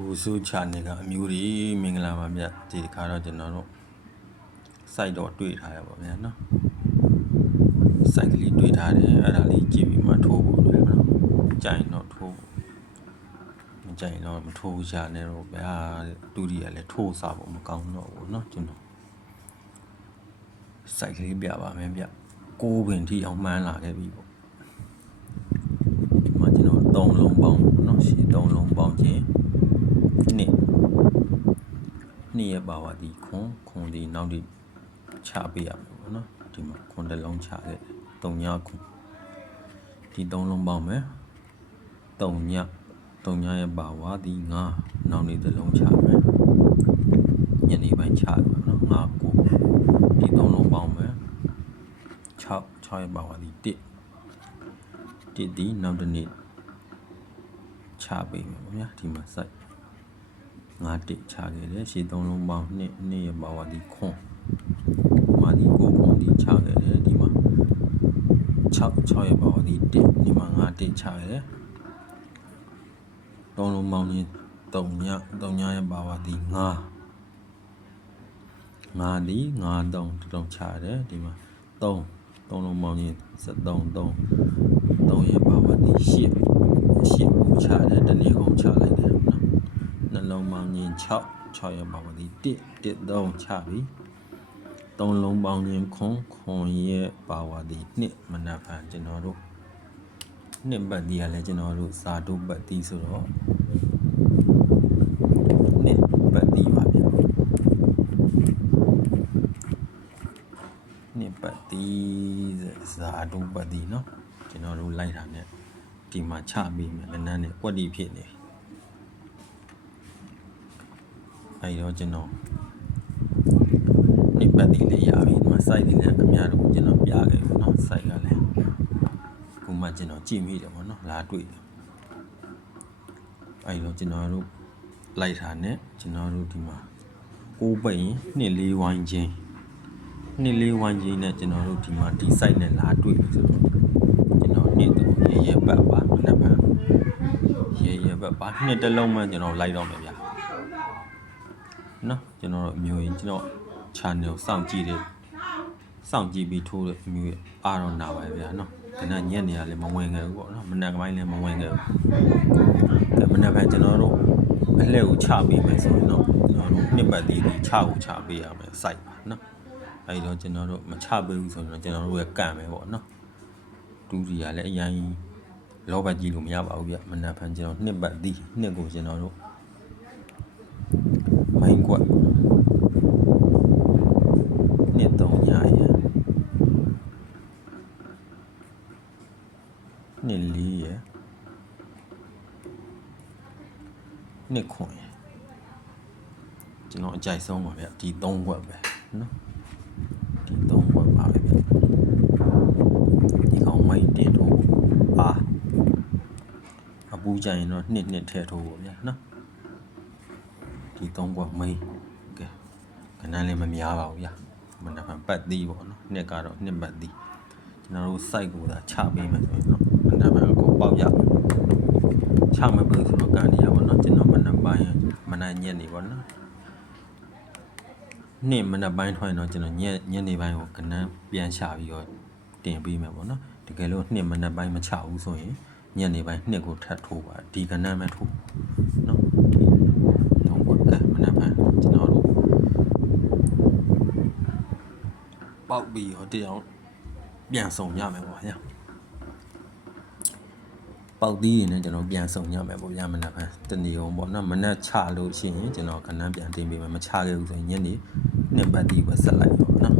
ဘူစုချနေကအမျိုးကြီးမင်္ဂလာပါဗျဒီတစ်ခါတော့ကျွန်တော်တို့ site တော့တွေ့ထားရပါဗျာနော် site ကလေးတွေ့ထားတယ်အဲ့ဒါလေးကြည့်ပြီးမှထိုးဖို့လို့နော်ကြိုင်တော့ထိုးမကြိုင်တော့မထိုးချနေတော့ဗျာတူရီကလည်းထိုးစားဖို့မကောင်းတော့ဘူးနော်ကျွန်တော် site ကလေးပြပါမယ်ဗျ6ပင်ထိအောင်မှန်းလာခဲ့ပြီပေါ့ဒီမှာကျွန်တော်3လုံးပေါင်းနော်ရှည်3လုံးပေါင်းခြင်းနှစ်ရဲ့ပါဝါဒီခွန်ဒီနောက်ဒီချပေးရမယ်ပေါ့နော်ဒီမှာခွန်တစ်လုံးချခဲ့3ညခွန်ဒီ3လုံးပေါင်းမယ်3ညရဲ့ပါဝါဒီ9နောက်နေတစ်လုံးချမယ်ညနေပိုင်းချတယ်ပေါ့နော်9 9ဒီ3လုံးပေါင်းမယ်6ရဲ့ပါဝါဒီ1ဒီနောက်တစ်နေ့ချပေးမယ်ပေါ့ဗျာဒီမှာစိုက်5တိချခဲ့တယ်ရှည်3လုံးပေါင်း2ရဲ့ပါဝါဒီခွန်ဒီမှာဒီ9ခွန်ဒီချခဲ့တယ်ဒီမှာ6ရဲ့ပါဝါဒီ1ဒီမှာ5တိချခဲ့တယ်3လုံးပေါင်းနဲ့3ညရဲ့ပါဝါဒီ5ဒီ5 3တုံးချတယ်ဒီမှာ3လုံးပေါင်းနဲ့73 3ရဲ့ပါဝါဒီ8ဘူးချတယ်တနေ့ကုန်ချလိုက်တယ်နော်နှလုံးပေါင်းချင်း6ရဲ့ပါဝါဒီ1 3ချပြီ3လုံးပေါင်းချင်းခွန်ရဲ့ပါဝါဒီ2မနက်ဖြန်ကျွန်တော်တို့နှစ်ပတ်ဒီကလည်းကျွန်တော်တို့ဇာတုပတ်ဒီဆိုတော့နှစ်ပတ်ဒီပါဗျနှစ်ပတ်ဒီဇာတုပတ်ဒီเนาะကျွန်တော်တို့လိုက်တာနဲ့ဒီမှာချပြီးမယ်လည်းနန်းနဲ့ကွက်တီဖြစ်နေအဲဒီတော့ကျွန်တော်နှစ်ပတ်တီလေးရပြီဒီမှာ site လေးလည်းအများတို့ကျွန်တော်ပြခဲ့ပြီเนาะ site ကလည်းခုမှကျွန်တော်ကြည့်မိတယ်ပေါ့เนาะလာတွေ့တယ်အဲဒီတော့ကျွန်တော်တို့လိုက်တာနဲ့ကျွန်တော်တို့ဒီမှာ6ပိတ်ရင်နှစ်လေးဝိုင်းချင်းနဲ့ကျွန်တော်တို့ဒီမှာဒီ site နဲ့လာတွေ့ပြီဆိုတော့ကျွန်တော်နှစ်တော့ရေပတ်ပါမနက်ဖြန်ရေပတ်ပါနှစ်တစ်လုံးမှကျွန်တော်လိုက်တော့မယ်ဗျာနော်ကျွန်တော်တို့အမျိုးရင်ကျွန်တော် channel စောင့်ကြည့်ပြီးထိုးတဲ့အမျိုးအားတော့နာပါဗျာနော်ဒီနေ့ညနေကလည်းမဝင်ခဲ့ဘူးပေါ့နော်မနက်ပိုင်းလည်းမဝင်ခဲ့ဘူးမနက်ဖြန်ကျွန်တော်တို့အလှည့်ကိုချပေးမယ်ဆိုရင်တော့ကျွန်တော်တို့နှစ်ပတ်သေးချပေးရမယ် site ပါနော်အဲဒီတော့ကျွန်တော်တို့မချပေးဘူးဆိုရင်တော့ကျွန်တော်တို့ရဲ့ကန့်မယ်ပေါ့နော်တူရီကလည်းအရင်လောဘကြီးလို့မရပါဘူးဗျမနက်ဖြန်ကျွန်တော်နှစ်ပတ်သေးနှစ်ကိုကျွန်တော်တို့မိုင်းကွက်နှစ်3ညရနှစ်4ရနှစ်ခွန်ရကျွန်တော်အကြိုက်ဆုံးပါဗျဒီ3ခွက်ပဲနော်ဒီ3ခွက်ပါပဲဗျဒီကောင်မိုင်းတင်ထိုးပါအပူကြရင်တော့နှစ်ထည့်ထိုးပါဗျာနော်ဒီ3ခွက်မိန်ကဲခဏလေးမများပါဘူးဗျာမနက်ဖြန်ပတ်သီးပေါ့နော်နှစ်ကတော့နှစ်ပတ်သီးကျွန်တော်တို့ site ကိုသာချပေးမယ်ဆိုရင်တော့မနက်ဖြန်ကိုပေါက်ရချမပေးဆိုတော့ကန်နေရပါတော့ကျွန်တော်မနက်ပိုင်းမနက်ညနေပေါ့နော်နေ့မနက်ပိုင်းထွင်တော့ကျွန်တော်ညနေပိုင်းကိုကနန်းပြန်ချပြီးတော့တင်ပေးမယ်ပေါ့နော်တကယ်လို့နေ့မနက်ပိုင်းမချဘူးဆိုရင်ညနေပိုင်းနှစ်ကိုထပ်ထိုးပါဒီကနန်းမဲ့ထိုးနော်တော့ဘက်ကမနက်ပိုင်းကျွန်တော်တို့ပေါက်ပြီးတော့တရားပြန်ဆောင်ရမယ်ပေါ့ဗျာပေါက်သီးတွေနဲ့ကျွန်တော်ပြန်ဆောင်ရမယ်ပေါ့ဗျာမနက်ပိုင်းတနေ့အောင်ပေါ့နော်မနက်ချလို့ရှိရင်ကျွန်တော်ကနန်းပြန်တင်ပေးမယ်မချခဲ့ဘူးဆိုရင်ညနေနှစ်ပတ်သီးပဲဆက်လိုက်တော့နော်